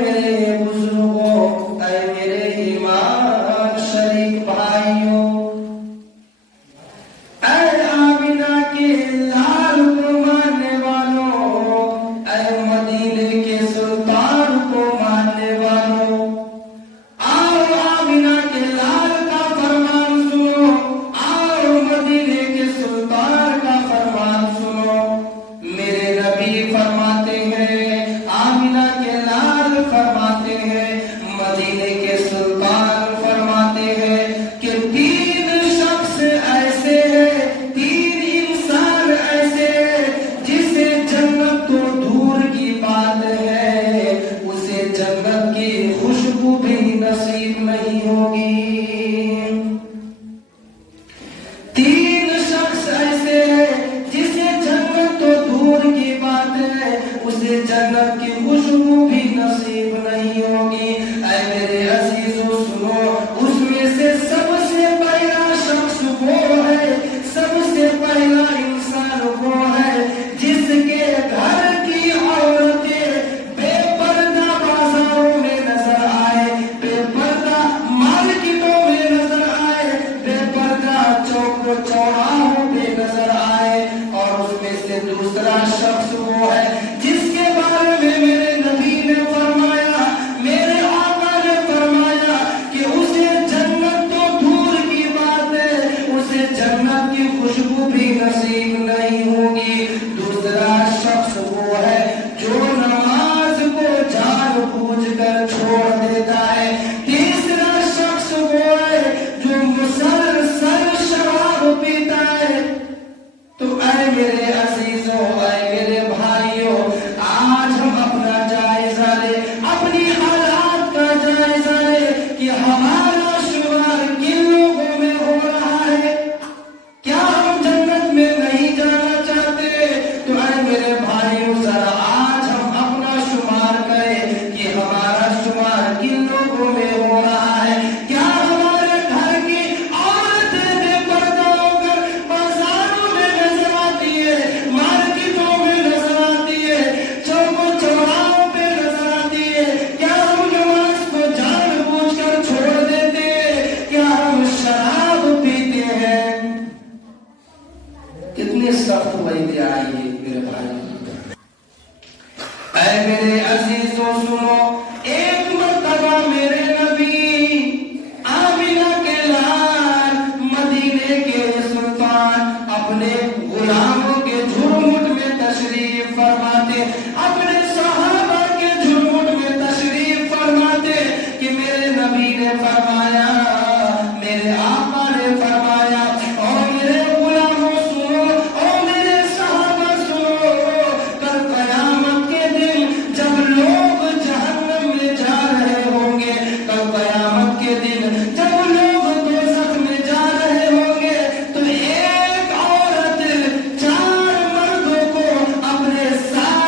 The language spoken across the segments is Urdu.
میرے بزرگوں، اے میرے ایمان شریک بھائیوں، اے آمینہ کے لال کو ماننے والوں، اے مدینے کے سلطان کو ماننے والوں، آؤ آمینہ کے لال کا فرمان سنو، آؤ مدینے کے سلطان کا فرمان سنو۔ میرے نبی فرماتے ہیں، آمینہ کے لال فرماتے ہیں، مدینے کے سلطان فرماتے ہیں کہ تین شخص ایسے ہیں، تین انسان ایسے ہیں جسے جنت تو دور کی بات ہے، اسے جنت کی خوشبو بھی نصیب نہیں ہوگی۔ تین شخص ایسے ہیں جسے جنت تو دور کی بات ہے، اسے جنت کی خوشبو بھی نصیب نہیں ہوگی۔ اے میرے عزیزو سنو، اس میں سے سب سے پہلا شخص وہ ہے، سب سے پہلا انسان وہ ہے جس کے گھر کی عورتیں بے پردہ بازاروں میں نظر آئے، بے پردہ مارکیٹوں میں نظر آئے، بے پردہ چوک و چوراہوں میں نظر آئے۔ اور اس میں سے دوسرا شخص وہ ہے جس کے بارے میں میرے نبی نے فرمایا، میرے آقا نے فرمایا کہ اسے جنت تو دور کی بات ہے، اسے جنت کی خوشبو بھی نصیب نہیں ہوگی۔ دوسرا شخص وہ ہے جو نماز کو جان بوجھ کر چھوڑ دیتا ہے۔ تیسرا شخص وہ ہے جو مسلسل شراب پیتا ہے۔ تو اے میرے عزیزوں، اے میرے بھائیوں، آج ہم اپنا جائزہ لیں، اپنی حالات کا جائزہ لیں کہ ہمارا شمار کن لوگوں میں ہو رہا ہے۔ کیا ہم جنت میں نہیں جانا چاہتے؟ تو اے میرے بھائیوں، ذرا آج ہم اپنا شمار کریں کہ ہمارا شمار کن لوگوں میں ہو رہا ہے۔ کیا ہمارے گھر کی عورتیں بے پردہ ہو کر بازاروں میں نظر آتی ہے، مارکیٹوں میں نظر آتی ہے، چوک و چوراہوں پہ نظر آتی ہے؟ کیا ہم نماز کو جان بوجھ کر چھوڑ دیتے ہیں؟ کیا ہم شراب پیتے ہیں؟ کتنی سخت وعید آئی ہے میرے بھائی۔ اے میرے عزیزوں سنو، ایک مرتبہ میرے نبی آمینہ کے لال مدینے کے سلطان اپنے غلاموں کے جھرمٹ میں تشریف فرماتے، اپنے صحابہ کے جھرمٹ میں تشریف فرماتے کہ میرے نبی نے فرمایا، میرے آقا نے فرمایا، اور میرے غلاموں سنو، اور میرے صحابہ سنو، کل قیامت کے دن جب لوگ جہنم میں جا رہے ہوں گے، کل قیامت کے دن جب لوگ دوزخ میں جا رہے ہوں گے، تو ایک عورت چار مردوں کو اپنے ساتھ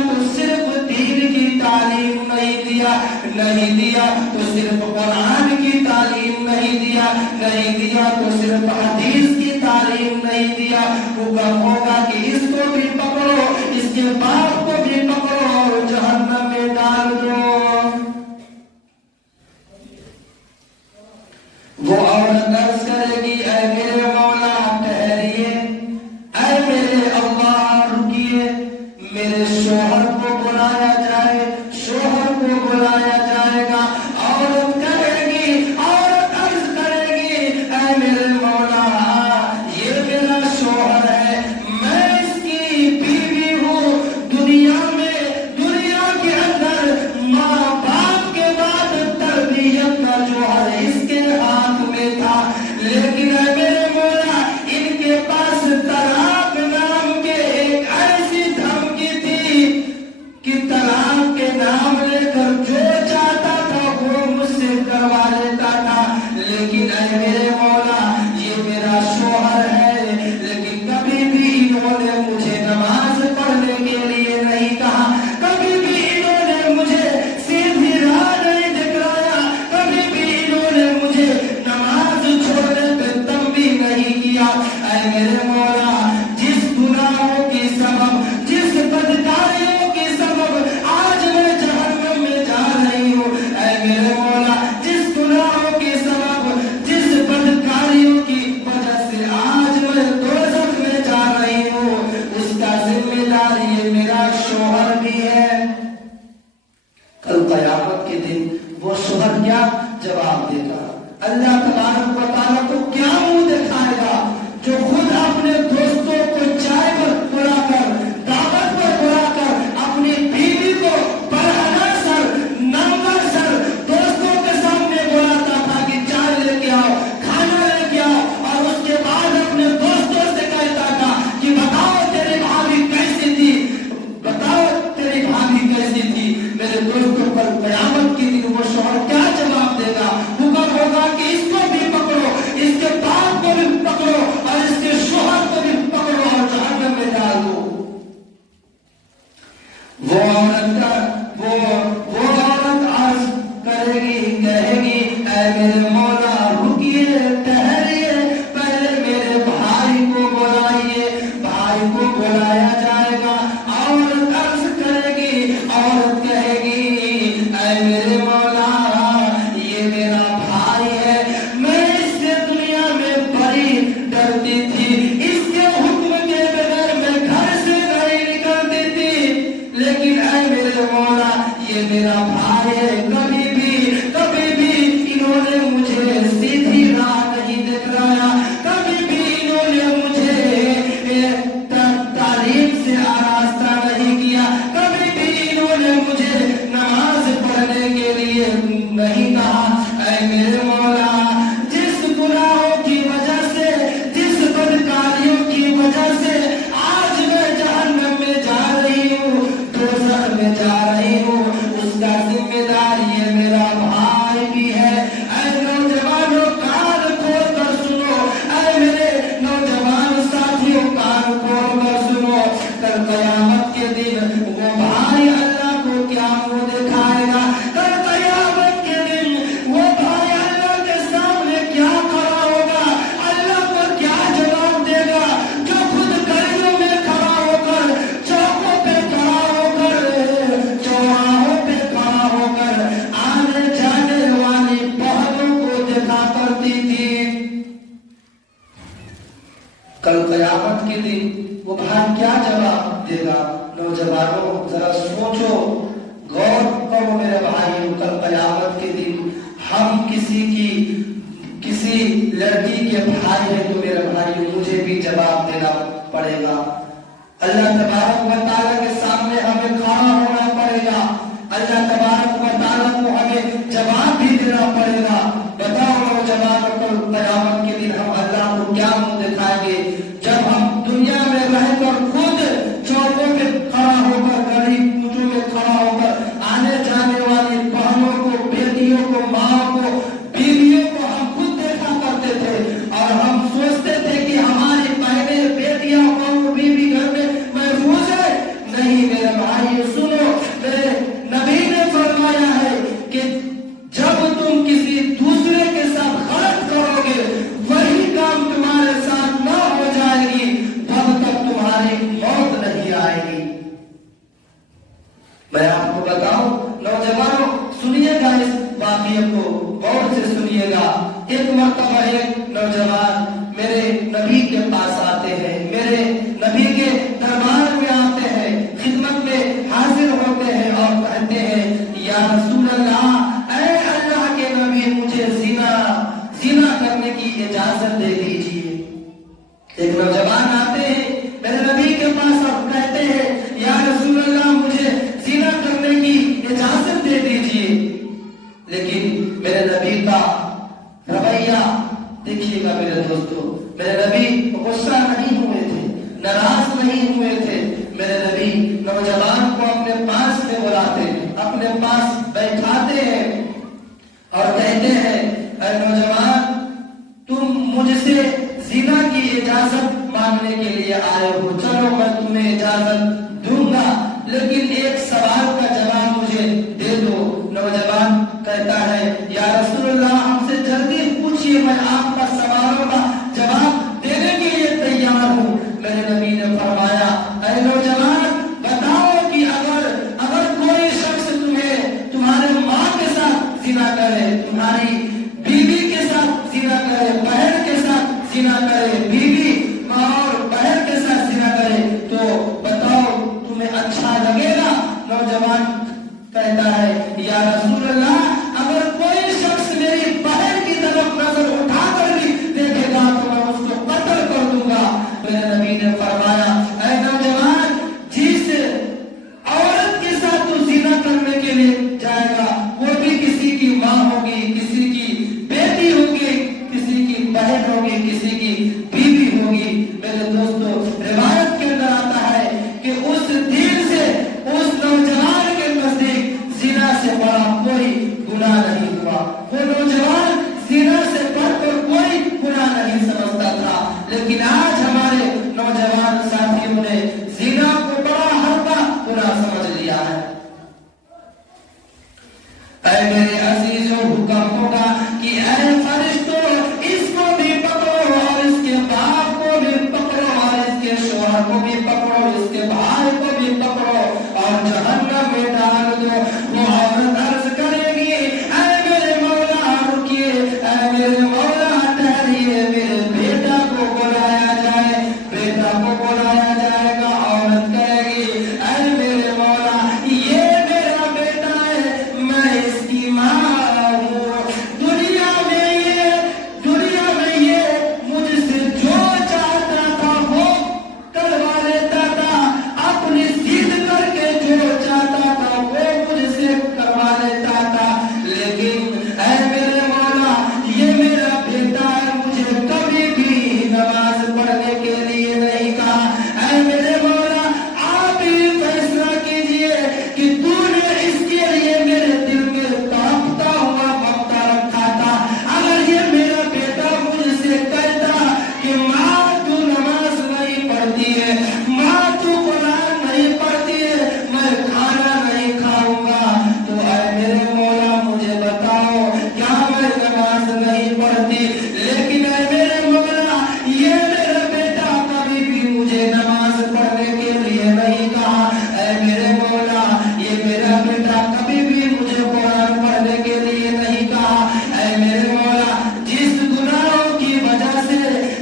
تو صرف دین کی تعلیم نہیں دیا تو صرف قرآن کی تعلیم نہیں دیا تو صرف حدیث کی تعلیم نہیں دیا. حکم ہوگا کہ اس کو بھی پکڑو, اس کے باپ کو بھی پکڑو اور جہنم میں ڈال دو. وہ عورت عرض کرے گی اے میرے مولا ٹھہریے, اے میرے اللہ رکیے, میرے شوہر کو بلایا جائے. شوہر کو بلایا جائے گا. عورت عرض کرے گی اے میرے مولا یہ میرا شوہر ہے, میں اس کی بیوی ہوں. دنیا کے اندر ماں باپ کے بعد تربیت کا جوہر اس کے ہاتھ میں تھا, لیکن اے میرے مولا ان کے پاس طلاق نام کے ایک ایسی دھمکی تھی کہ طلاق کے نام لے کر جو چاہتا تھا وہ مجھ سے کروا لیتا تھا. لیکن اے میرے مولا یہ میرا شوہر ہے, لیکن کبھی بھی انہوں نے مجھے نماز پڑھنے کے لیے نہیں کہا, کبھی بھی انہوں نے مجھے سیدھی راہ نہیں دکھلایا, کبھی بھی انہوں نے مجھے نماز چھوڑنے پہ تنبیہ نہیں کیا. اے میرے مولا جس گناہوں کی سبب, جس بدکاریوں کی سبب آج میں جہنم میں جا رہی ہوں, اے میرے مولا جس گناہوں کی سبب, جس بدکاریوں کی وجہ سے آج میں دوزخ میں جا رہی ہوں, اس کا ذمہ دار یہ میرا شوہر بھی ہے. کل قیامت کے دن وہ شوہر کیا جواب دے گا؟ اللہ تبارک و تعالیٰ کو کیا منہ دکھائے گا جو خود اپنے دوستوں کو چائے پر بلا کر, دعوت پر بلا کر اپنی بیوی کو برہنہ سر, ننگا سر دوستوں کے سامنے بلاتا تھا کہ چائے لے کے آؤ, کھانا لے کے آؤ, اور اس کے بعد اپنے دوستوں سے کہتا تھا کہ بتاؤ تیری بھابھی کیسی تھی, بتاؤ تیری بھابھی کیسی تھی. میرے دوستوں پر قیامت کے دن وہ شوہر کیا جواب دے گا؟ حکم ہوگا کہ اس کو بھی پکڑو, اس کے باپ کو بھی پکڑو اور اس کے شوہر کو بھی پکڑو اور جہنم میں ڈال دو. وہ عورت عرض کرے گی, کہے گی اے میرے مولا رکیے, ٹھہریے, پہلے میرے بھائی کو بلائیے. بھائی کو بلایا جائے گا. عورت عرض کرے گی, عورت کہے گی اے میرے مولا یہ میرا بھائی ہے, میں اس سے دنیا میں بڑی ڈرتی تھی, اس کے حکم کے بغیر میں گھر سے نہیں نکلتی تھی, لیکن اے میرے مولا یہ میرا بھائی ہے, کبھی بھی انہوں نے مجھے سیدھی راہ نہیں دکھلایا, کبھی بھی انہوں نے مجھے تعلیم سے آراستہ نہیں کیا, کبھی بھی انہوں نے مجھے نماز پڑھنے کے لیے نہیں کہا. اے میرے مولا جس گناہوں کی وجہ سے, جس بدکاریوں کی وجہ سے آج میں جہنم میں جا رہی ہوں, دوزخ میں جا رہی ہوں, اس کا ذمہ دار یہ میرا بھائی بھی ہے. اے نوجوانوں کان کھول کر سنو, اے میرے نوجوان ساتھیوں کان کھول کر سنو, کل قیامت کے دن وہ بھائی اللہ کو کیا منہ دکھائے گا. کل قیامت کے دن وہ بھائی اللہ کے سامنے کیا کھڑا ہوگا, اللہ کو کیا جواب دے گا, جو خود گلیوں میں کھڑا ہو کر, چوکوں پہ کھڑا ہو کر میں آپ کو بتاؤں نوجوانوں، سنیے گا اس واقعے کو، غور سے سنیے گا۔ ایک مرتبہ ایک نوجوان میرے نبی کے پاس آتے ہیں، میرے نبی کے دربار میں آتے ہیں، خدمت میں حاضر ہوتے ہیں اور کہتے ہیں یا رسول اللہ، اے اللہ کے نبی، مجھے زنا کرنے کی اجازت دے دیجیے۔ ایک نوجوان آتے ہیں میرے نبی کے پاس اور کہتے ہیں یا رسول اللہ، مجھے زنا کرنے کی اجازت دے دیجیے۔ لیکن میرے نبی کا رویہ دیکھیے گا میرے دوستو، میرے نبی غصہ نہیں ہوئے تھے، ناراض نہیں ہوئے تھے۔ میرے نبی نوجوان کو اپنے پاس میں بلاتے ہیں، اپنے پاس بیٹھاتے ہیں اور کہتے ہیں اے نوجوان، تم مجھ سے زنا کی اجازت مانگنے کے لیے آئے ہو، چلو میں تمہیں اجازت دوں گا، لیکن ایک سوال کا جواب مجھے دے دو۔ نوجوان کہتا ہے یا رسول اللہ، ہم سے جلدی پوچھیے، میں آپ کا سوالوں کا جواب دینے کے لیے تیار ہوں۔ میرے نبی نے فرمایا اے نوجوان، بتاؤ کہ اگر کوئی شخص تمہارے ماں کے ساتھ زنا کرے، تمہاری بیوی کے ساتھ زنا کرے، بہن کے ساتھ زنا کرے، بیوی ماں اور بہن کے ساتھ زنا کرے، تو بتاؤ تمہیں اچھا لگے گا؟ نوجوان کہتا ہے یا رسول اللہ، اگر کوئی شخص میری بہن کی طرف نظر اٹھا کر بھی دیکھے گا تو میں اس کو قتل کر دوں گا۔ میرے نبی نے فرمایا اے نوجوان، جس عورت کے ساتھ تو زنا کرنے کے لیے جائے گا وہ بھی کسی کی ماں ہوگی، کسی کی بیٹی ہوگی، کسی کی بہن ہوگی، کسی کی بیوی ہوگی۔ میرے دوستو، روایت کے اندر آتا ہے کہ اس دن سے اس نوجوان کے نزدیک زنا سے بڑا کوئی گناہ نہیں ہوا۔ وہ نوجوان زنا سے بڑھ کر کوئی گناہ نہیں سمجھتا تھا، لیکن آج ہمارے نوجوان ساتھیوں نے زنا کو بڑا ہلکا گناہ سمجھ لیا ہے۔ اے میرے عزیزوں، حکم ہوگا کہ اے فرشتوں، اس کو بھی پکڑو اور اس کے باپ کو بھی پکڑو اور اس کے شوہر کو بھی پکڑو، اس کے بھائی کو بھی پکڑو اور جہنم میں ڈال دو۔ وہ عورت عرض کرے گی اے میرے مولا رکیے، اے میرے مولا ٹھہریے، میرے بیٹا کو بلایا جائے۔ بیٹا کو بلایا جائے گا، عورت کہے گی اے میرے مولا، یہ میرا بیٹا ہے، میں اس کی ماں ہوں۔ دنیا میں یہ مجھ سے جو چاہتا تھا وہ کروا لیتا تھا، اپنی ضد کر کے جو چاہتا تھا وہ مجھ سے کروا لیتا تھا، لیکن اے میرے مولا، یہ میرا بیٹا ہے، مجھے کبھی بھی نماز پڑھنے کے لیے نہیں کہا۔ اے میرے مولا، آپ ہی فیصلہ کیجئے کہ تو نے اس کے لیے میرے دل میں تڑپتا ہوا وقت رکھا تھا۔ اگر یہ میرا بیٹا مجھ سے کہتا کہ ماں تو نماز نہیں پڑھتی ہے، ماں تو قرآن نہیں پڑھتی ہے، میں کھانا نہیں کھاؤں گا، تو اے میرے مولا مجھے بتاؤ کیا میں نماز نہیں پڑھتی؟ لیکن اے میرے مولا، یہ میرا بیٹا کبھی بھی مجھے نماز پڑھنے کے لیے نہیں کہا۔ اے میرے مولا، یہ میرا بیٹا کبھی بھی مجھے قرآن پڑھنے کے لیے نہیں کہا۔ اے میرے مولا، جس گناہوں کی وجہ سے،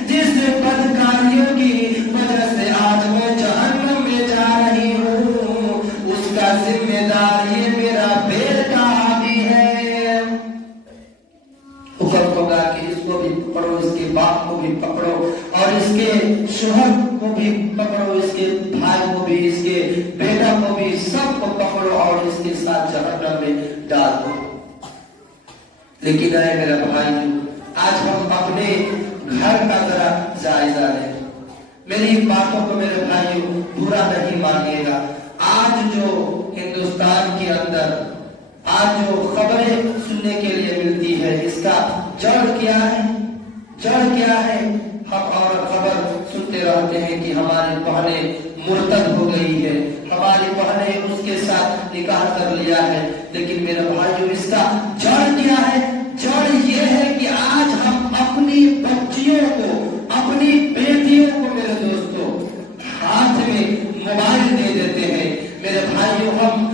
جس بدکاریوں کی وجہ سے آج میں جہنم میں جا رہی ہوں، اس کا ذمہ دار یہ میرا بیٹا بھی ہے۔ حکم ہوگا کہ اس کو بھی پکڑو، اس کے باپ کو بھی پکڑو اور اس کے شوہر کو بھی پکڑو، اس کے بھائی کو بھی، اس کے بیٹا کو بھی، سب کو پکڑو اور اس کے ساتھ جہنم میں ڈال دو۔ لیکن اے میرا بھائی، آج ہم اپنے گھر کا ذرا جائزہ لیں۔ میری باتوں کو میرے بھائیوں برا نہیں مانیے گا۔ آج جو ہندوستان کے اندر آج جو خبریں سننے کے لیے ملتی ہے، اس کا جڑ کیا ہے؟ جڑ کیا ہے؟ ہم اور خبر سنتے رہتے ہیں کہ ہماری بہنیں مرتد ہو گئی ہے، ہماری بہنیں اس کے ساتھ نکاح کر لیا ہے، لیکن میرے بھائیوں اس کا جڑ کیا ہے؟ جڑ یہ ہے کہ آج ہم اپنی بچیوں کو، اپنی بیٹیوں کو میرے دوستوں ہاتھ میں موبائل دے دیتے ہیں۔ میرے بھائیوں، ہم